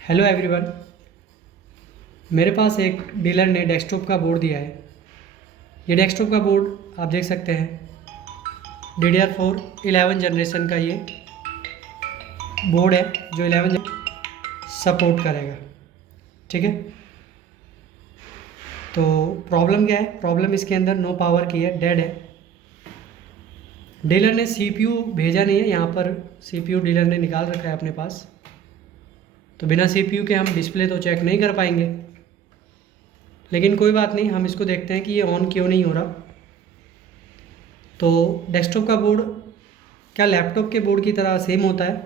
Hello everyone. मेरे पास एक dealer ने डेस्कटॉप का बोर्ड दिया है। ये डेस्कटॉप का बोर्ड आप देख सकते हैं, DDR4 11 जनरेशन का ये बोर्ड है जो 11 सपोर्ट करेगा। ठीक है, तो प्रॉब्लम क्या है? प्रॉब्लम इसके अंदर नो पावर की है, डेड है। डीलर ने CPU भेजा नहीं है, यहाँ पर CPU डीलर ने निकाल रखा है अपने पास, तो बिना CPU के हम डिस्प्ले तो चेक नहीं कर पाएंगे। लेकिन कोई बात नहीं, हम इसको देखते हैं कि ये ऑन क्यों नहीं हो रहा। तो डेस्कटॉप का बोर्ड क्या लैपटॉप के बोर्ड की तरह सेम होता है?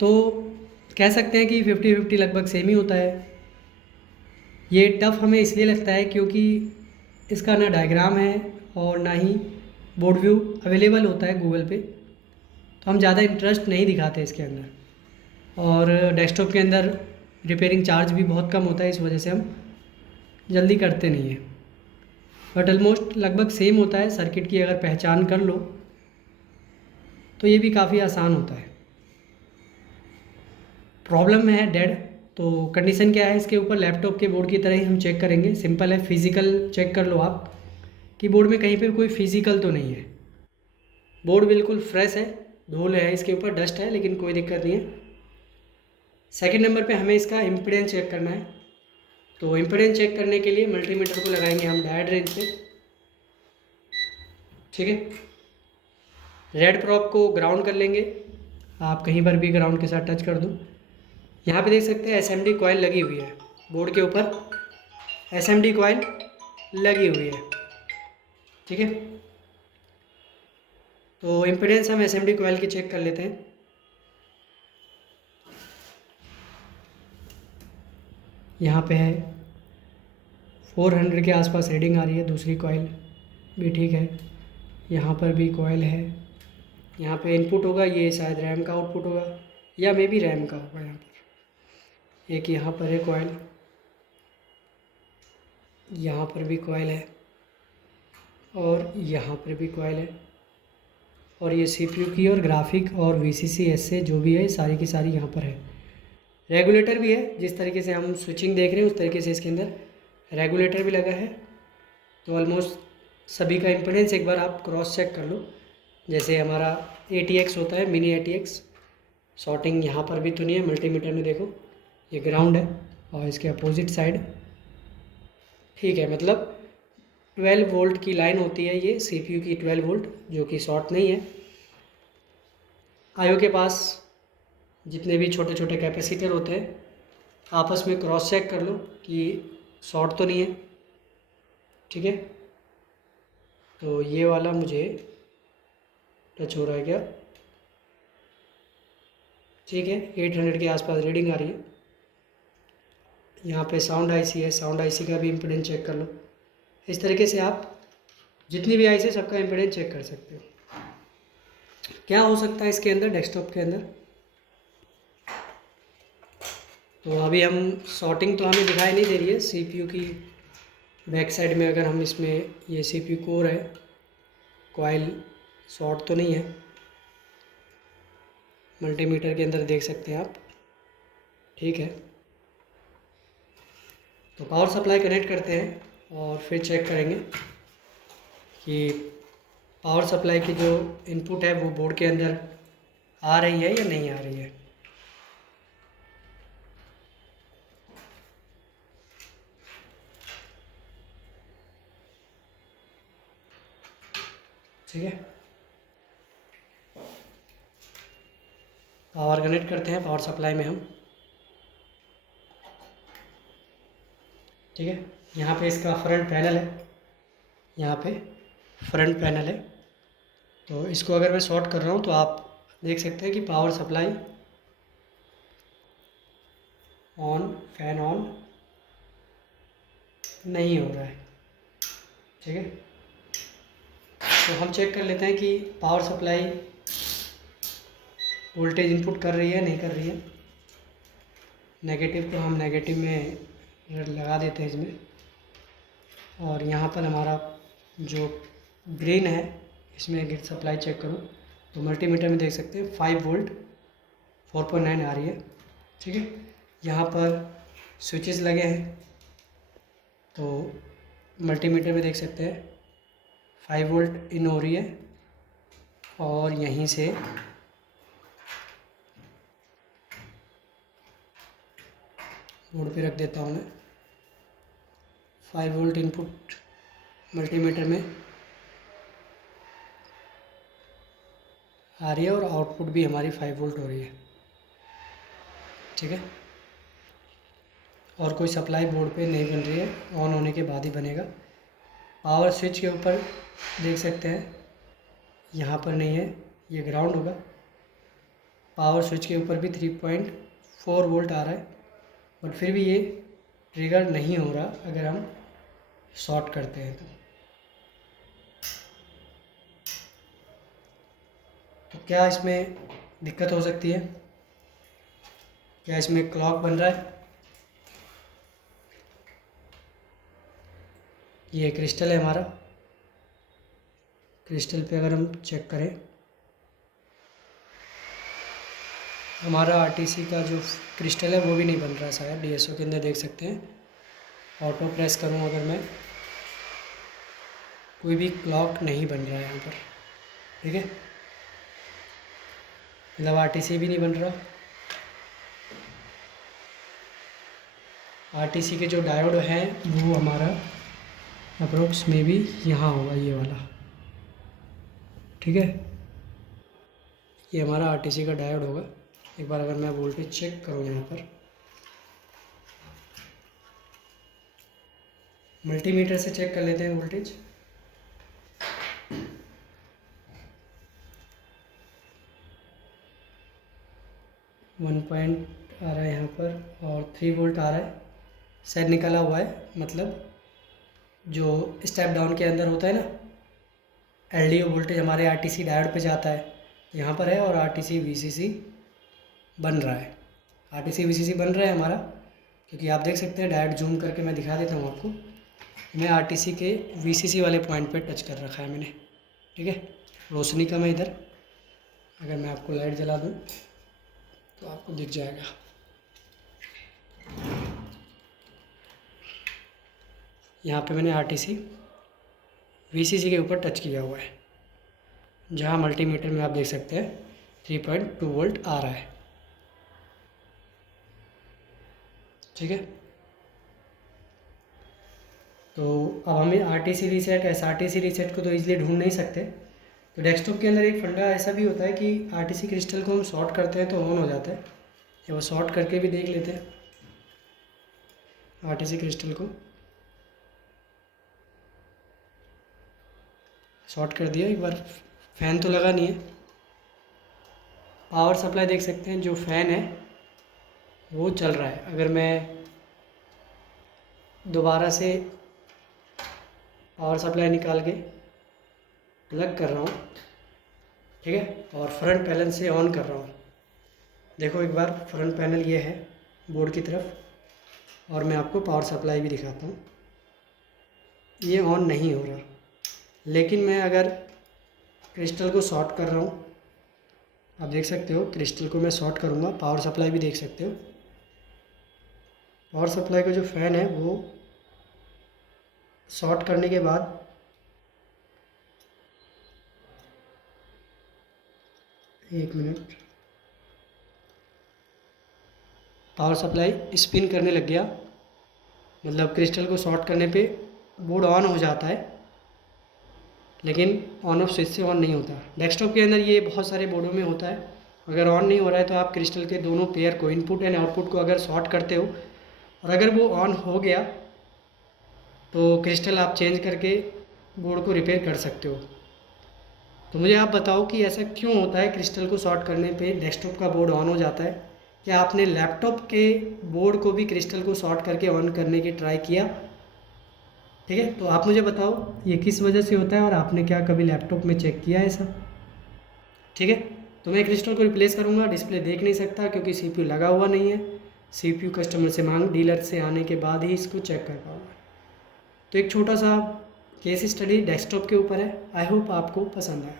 तो कह सकते हैं कि 50-50 लगभग सेम ही होता है। ये टफ हमें इसलिए लगता है क्योंकि इसका ना डायग्राम है और ना ही बोर्ड व्यू अवेलेबल होता है गूगल पे, तो हम ज़्यादा इंटरेस्ट नहीं दिखाते इसके अंदर। और डेस्कटॉप के अंदर रिपेयरिंग चार्ज भी बहुत कम होता है, इस वजह से हम जल्दी करते नहीं हैं। बट ऑलमोस्ट लगभग सेम होता है। सर्किट की अगर पहचान कर लो तो ये भी काफ़ी आसान होता है। प्रॉब्लम है डेड, तो कंडीशन क्या है इसके ऊपर? लैपटॉप के बोर्ड की तरह ही हम चेक करेंगे। सिंपल है, फिज़िकल चेक कर लो आप कि बोर्ड में कहीं पे कोई फिज़िकल तो नहीं है। बोर्ड बिल्कुल फ्रेश है, धूल है इसके ऊपर, डस्ट है, लेकिन कोई दिक्कत नहीं है। सेकंड नंबर पे हमें इसका इम्पीडेंस चेक करना है। तो इम्पीडेंस चेक करने के लिए मल्टीमीटर को लगाएंगे हम डायड रेंज पे। ठीक है, रेड प्रॉप को ग्राउंड कर लेंगे। आप कहीं पर भी ग्राउंड के साथ टच कर दो। यहाँ पे देख सकते हैं SMD कॉइल लगी हुई है बोर्ड के ऊपर, SMD कॉइल लगी हुई है। ठीक है, तो इम्पीडेंस हम SMD कॉइल की चेक कर लेते हैं। यहाँ पे है 400 के आसपास रीडिंग आ रही है। दूसरी कॉइल भी ठीक है, यहाँ पर भी कॉइल है। यहाँ पे इनपुट होगा, ये शायद रैम का आउटपुट होगा या मे बी रैम का होगा। यहाँ पर एक, यहाँ पर है कॉइल, यहाँ पर भी कॉइल है और यहाँ पर भी कॉइल है। और ये CPU की और ग्राफिक और VCC ऐसे जो भी है सारी की सारी यहाँ पर है। रेगुलेटर भी है, जिस तरीके से हम स्विचिंग देख रहे हैं उस तरीके से इसके अंदर रेगुलेटर भी लगा है। तो ऑलमोस्ट सभी का इम्पीडेंस एक बार आप क्रॉस चेक कर लो। जैसे हमारा ATX होता है, मिनी ATX। शॉर्टिंग यहाँ पर भी तो नहीं है, मल्टीमीटर में देखो ये ग्राउंड है और इसके अपोजिट साइड ठीक है। मतलब 12 वोल्ट की लाइन होती है ये CPU की, 12 वोल्ट, जो कि शॉर्ट नहीं है। IO के पास जितने भी छोटे छोटे कैपेसिटर होते हैं आपस में क्रॉस चेक कर लो कि शॉर्ट तो नहीं है। ठीक है, तो ये वाला मुझे टच हो रहा है क्या? ठीक है, 800 के आसपास रीडिंग आ रही है। यहाँ पे साउंड IC है, साउंड IC का भी इम्पीडेंस चेक कर लो। इस तरीके से आप जितनी भी IC है सबका इम्पीडेंस चेक कर सकते हो। क्या हो सकता है इसके अंदर, डेस्कटॉप के अंदर? तो अभी हम शॉर्टिंग तो हमें दिखाई नहीं दे रही है CPU की बैक साइड में। अगर हम इसमें ये CPU कोर है, कॉइल शॉर्ट तो नहीं है, मल्टीमीटर के अंदर देख सकते हैं आप। ठीक है, तो पावर सप्लाई कनेक्ट करते हैं और फिर चेक करेंगे कि पावर सप्लाई की जो इनपुट है वो बोर्ड के अंदर आ रही है या नहीं आ रही है। ठीक है, पावर कनेक्ट करते हैं पावर सप्लाई में हम। ठीक है, यहाँ पे इसका फ्रंट पैनल है, यहाँ पे फ्रंट पैनल है। तो इसको अगर मैं शॉर्ट कर रहा हूँ तो आप देख सकते हैं कि power supply on, fan on नहीं हो रहा है। ठीक है, तो हम चेक कर लेते हैं कि पावर सप्लाई वोल्टेज इनपुट कर रही है नहीं कर रही है। नेगेटिव को हम नेगेटिव में लगा देते हैं इसमें। और यहाँ पर हमारा जो ग्रीन है इसमें ग्रिड सप्लाई चेक करो तो मल्टीमीटर में देख सकते हैं 5 वोल्ट 4.9 आ रही है। ठीक है। यहाँ पर स्विचेस लगे हैं, तो मल्टीमीटर में देख सकते हैं 5 वोल्ट इन हो रही है, और यहीं से बोर्ड पे रख देता हूँ मैं। 5 वोल्ट इनपुट मल्टीमीटर में आ रही है, और आउटपुट भी हमारी 5 वोल्ट हो रही है। ठीक है, और कोई सप्लाई बोर्ड पे नहीं बन रही है, ऑन होने के बाद ही बनेगा। पावर स्विच के ऊपर देख सकते हैं यहाँ पर नहीं है, ये ग्राउंड होगा। पावर स्विच के ऊपर भी 3.4 वोल्ट आ रहा है, बट फिर भी ये ट्रिगर नहीं हो रहा अगर हम शॉर्ट करते हैं तो क्या इसमें दिक्कत हो सकती है? क्या इसमें क्लॉक बन रहा है? ये क्रिस्टल है हमारा। क्रिस्टल पे अगर हम चेक करें, हमारा आरटीसी का जो क्रिस्टल है वो भी नहीं बन रहा शायद। डीएसओ के अंदर देख सकते हैं। ऑटो प्रेस करूँ अगर मैं, कोई भी क्लॉक नहीं बन रहा है यहाँ पर। ठीक है, मतलब आरटीसी भी नहीं बन रहा। आरटीसी के जो डायोड हैं वो हमारा अप्रोक्स में भी यहाँ होगा, ये वाला। ठीक है, ये हमारा आरटीसी का डायोड होगा। एक बार अगर मैं वोल्टेज चेक करूँ यहाँ पर, मल्टीमीटर से चेक कर लेते हैं वोल्टेज। वन पॉइंट आ रहा है यहाँ पर, और 3 वोल्ट आ रहा है। शायद निकला हुआ है, मतलब जो स्टेप डाउन के अंदर होता है ना, एलडीओ वोल्टेज हमारे आरटीसी डायोड पे जाता है, यहाँ पर है। और आरटीसी वीसीसी बन रहा है। आरटीसी वीसीसी बन रहा है हमारा, क्योंकि आप देख सकते हैं, डायोड जूम करके मैं दिखा देता हूँ आपको। मैं आरटीसी के वीसीसी वाले पॉइंट पे टच कर रखा है मैंने। ठीक है, रोशनी का मैं इधर, अगर मैं आपको लाइट जला दूँ तो आपको दिख जाएगा। यहाँ पे मैंने आरटीसी वीसीसी के ऊपर टच किया हुआ है, जहाँ मल्टीमीटर में आप देख सकते हैं 3.2 वोल्ट आ रहा है। ठीक है, तो अब हमें आरटीसी रीसेट, एसआरटीसी रीसेट को तो इजीली ढूंढ नहीं सकते। तो डेस्कटॉप के अंदर एक फंडा ऐसा भी होता है कि आरटीसी क्रिस्टल को हम शॉर्ट करते हैं तो ऑन हो जाता है। ये वो शॉर्ट करके भी देख लेते हैं आरटीसी क्रिस्टल को। शॉर्ट कर दिया एक बार। फ़ैन तो लगा नहीं है। पावर सप्लाई देख सकते हैं, जो फ़ैन है वो चल रहा है। अगर मैं दोबारा से पावर सप्लाई निकाल के प्लग कर रहा हूँ, ठीक है, और फ्रंट पैनल से ऑन कर रहा हूँ, देखो एक बार फ्रंट पैनल ये है बोर्ड की तरफ, और मैं आपको पावर सप्लाई भी दिखाता हूँ। ये ऑन नहीं हो रहा, लेकिन मैं अगर क्रिस्टल को शॉर्ट कर रहा हूँ, आप देख सकते हो क्रिस्टल को मैं शॉर्ट करूँगा, पावर सप्लाई भी देख सकते हो। पावर सप्लाई का जो फ़ैन है वो शॉर्ट करने के बाद एक मिनट, पावर सप्लाई स्पिन करने लग गया, मतलब क्रिस्टल को शॉर्ट करने पे बोर्ड ऑन हो जाता है, लेकिन ऑन ऑफ स्विच से ऑन नहीं होता। डेस्कटॉप के अंदर ये बहुत सारे बोर्डों में होता है। अगर ऑन नहीं हो रहा है तो आप क्रिस्टल के दोनों पेयर को, इनपुट एंड आउटपुट को अगर शॉर्ट करते हो, और अगर वो ऑन हो गया तो क्रिस्टल आप चेंज करके बोर्ड को रिपेयर कर सकते हो। तो मुझे आप बताओ कि ऐसा क्यों होता है, क्रिस्टल को शॉर्ट करने पे डेस्कटॉप का बोर्ड ऑन हो जाता है? क्या आपने लैपटॉप के बोर्ड को भी क्रिस्टल को शॉर्ट करके ऑन करने की ट्राई किया? ठीक है, तो आप मुझे बताओ ये किस वजह से होता है, और आपने क्या कभी लैपटॉप में चेक किया है ऐसा? ठीक है, तो मैं क्रिस्टल को रिप्लेस करूँगा। डिस्प्ले देख नहीं सकता क्योंकि सीपीयू लगा हुआ नहीं है। सीपीयू कस्टमर से डीलर से आने के बाद ही इसको चेक कर पाऊँगा। तो एक छोटा सा केस स्टडी डेस्कटॉप के ऊपर है। आई होप आपको पसंद आया।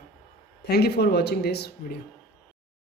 Thank you for watching this video.